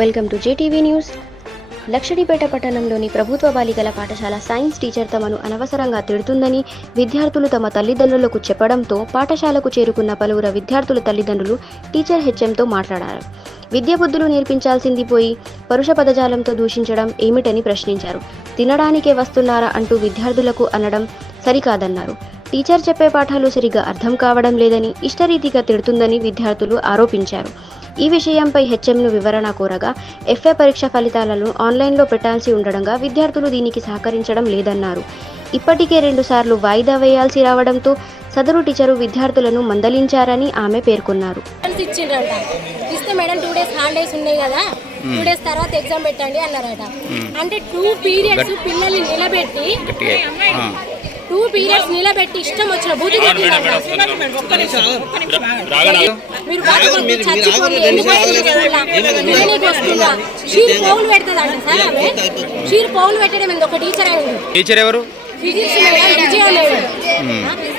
Welcome to JTV news. Lakshettipet పట్టణంలోని ప్రభుత్వ బాలికల పాఠశాల సైన్స్ టీచర్ తమను అనవసరంగా తిడుతుందని విద్యార్థులు తమ తల్లిదండ్రులకు చెప్పడంతో పాఠశాలకు చేరుకున్న పలువురు విద్యార్థుల తల్లిదండ్రులు టీచర్ హెచ్ఎంతో మాట్లాడారు. విద్య బుద్ధులు నేర్పించాల్సింది పోయి పరుష పదజాలంతో దూషించడం ఏమిటని ప్రశ్నించారు. తినడానికే వస్తున్నారా అంటూ విద్యార్థులకు అనడం సరికాదన్నారు. టీచర్ చెప్పే పాఠాలు సరిగా అర్థం కావడం లేదని ఇష్టరీతిగా తిడుతుందని విద్యార్థులు ఆరోపించారు. ఈ విషయంపై హెచ్ఎంను వివరణ కోరగా ఎఫ్ఏ పరీక్ష ఫలితాలను ఆన్లైన్లో పెట్టాల్సి ఉండడంగా విద్యార్థులు దీనికి సహకరించడం లేదన్నారు. ఇప్పటికే 2 సార్లు వాయిదా వేయాల్సి రావడంతో సదరు టీచరు విద్యార్థులను మందలించారని ఆమె పేర్కొన్నారు. ఇస్తే మేడం 2 డేస్ హాలిడేస్ ఉన్నాయి కదా, 2 డేస్ తర్వాత ఎగ్జామ్ పెట్టండి అన్నారట. అంటే 2 పీరియడ్స్ పిల్లల్ని నిలబెట్టి 2 పీరియడ్స్ నిలబెట్టి ఇష్టం వచ్చిన బూతి షీర్ పౌలు పెడుతుందంట సార్. ఆమె షీర్ పౌలు పెట్టడం ఒక టీచర్ అయింది. టీచర్ ఎవరు? ఫిజిక్స్ మేడం విజయ మేడం.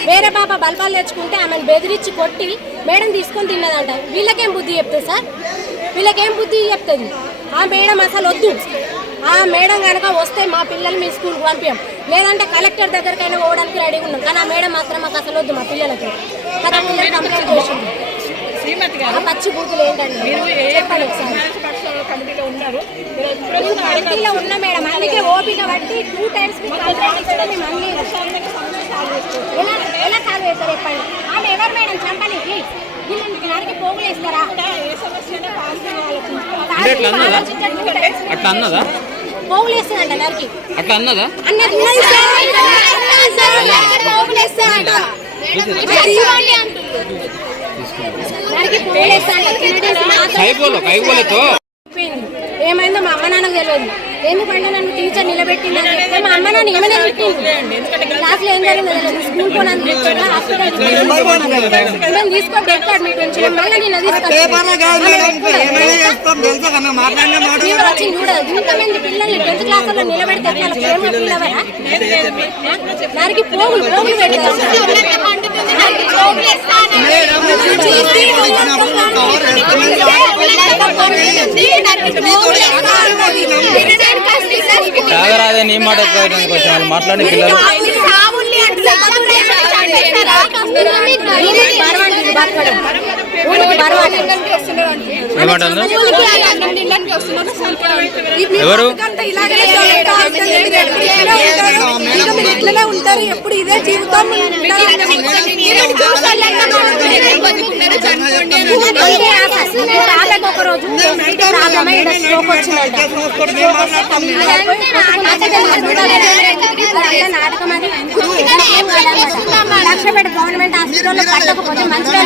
వేరే పాప బల్బాలు తెచ్చుకుంటే ఆమెను బెదిరించి కొట్టి మేడం తీసుకొని తిన్నదంట. వీళ్ళకేం బుద్ధి చెప్తుంది సార్? వీళ్ళకేం బుద్ధి చెప్తుంది? ఆ మేడం అసలు వద్దు. ఆ మేడం కనుక వస్తే మా పిల్లలు మీ స్కూల్కి పంపించాం, లేదంటే కలెక్టర్ దగ్గరకైనా పోవడానికి రెడీగా ఉన్నాం. కానీ ఆ మేడం మాత్రం మాకు అసలు వద్దు. మా పిల్లలకి కదా పిల్లలు కంప్లైంట్ చేసింది. ఆ పచ్చి బూతులు ఏంటండి చెప్పండి ఒకసారి. కమిటీలో ఉన్న మేడం అందుకే ఓపిక బట్టి 2 టైమ్స్ మళ్ళీ ఎలా సాల్వ్ చేస్తారు చెప్పండి. ఆమె ఎవరు మేడం చంపనికి? వీళ్ళకి పోగులు వేస్తారా? పోగులు వేస్తారంట నరికి. అట్లా అన్నదా? అన్నది ఏమైందో మా అమ్మ నాన్నకు తెలియదు. ఎందుకంటే నన్ను టీచర్ నిలబెట్టింది అని చెప్తే మా అమ్మ నాన్న ఏమైనా క్లాస్లో ఏం జరిగిందో స్కూల్ పోనాను హాస్పిటల్ తీసుకో పెట్టాడు. మీకు మళ్ళీ నేను వచ్చి చూడదు. ఇంతమంది పిల్లల్ని 10th క్లాసులో నిలబెడితే దానికి పోగులు పోగులు పెడతారు. తాగరాదే నీ మాట మాట్లాడి పిల్లలు ఎవరు ఉంటారు? ఎప్పుడు ఇదే జీవితం. ఒక రోజు స్ట్రోక్ వచ్చిందంట. నాటకం అని లక్షపేట గవర్నమెంట్ హాస్పిటల్లో కట్టకపోతే మంచిగా